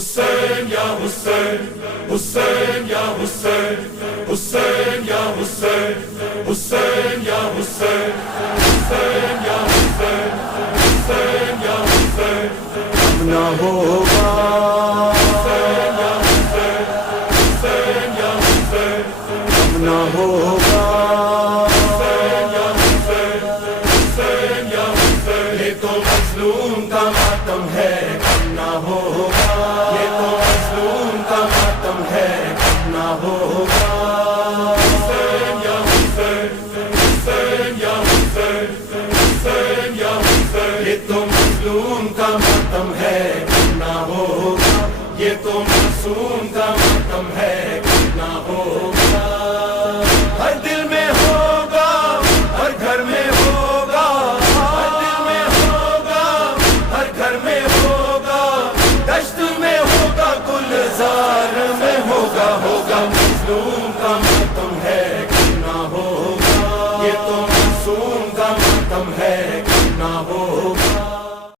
حسین یا حسین حسین یا حسین حسین یا حسین حسین یا حسین حسین یا حسین حسین یا حسین نہ ہوگا حسین یا حسین حسین یا حسین نہ ہوگا حسین یا حسین حسین یا حسین یہ تو مظلوم کا ماتم ہے کم نہ ہوگا یہ تو مظلوم کا ماتم ہے کم نہ ہوگا حسین یا حسین حسین یا حسین حسین یا حسین یہ تو مظلوم کا ماتم ہے کم نہ ہوگا یہ تو معصوم کا ماتم ہے کم نہ ہوگا ہر دل میں ہوگا ہر گھر میں ہوگا ہر دل میں ہوگا ہر گھر میں ہوگا دشت میں ہوگا گلزار میں ہوگا ہوگا مظلوم کا ماتم ہے کم نہ ہوگا یہ تو معصوم کا ماتم ہے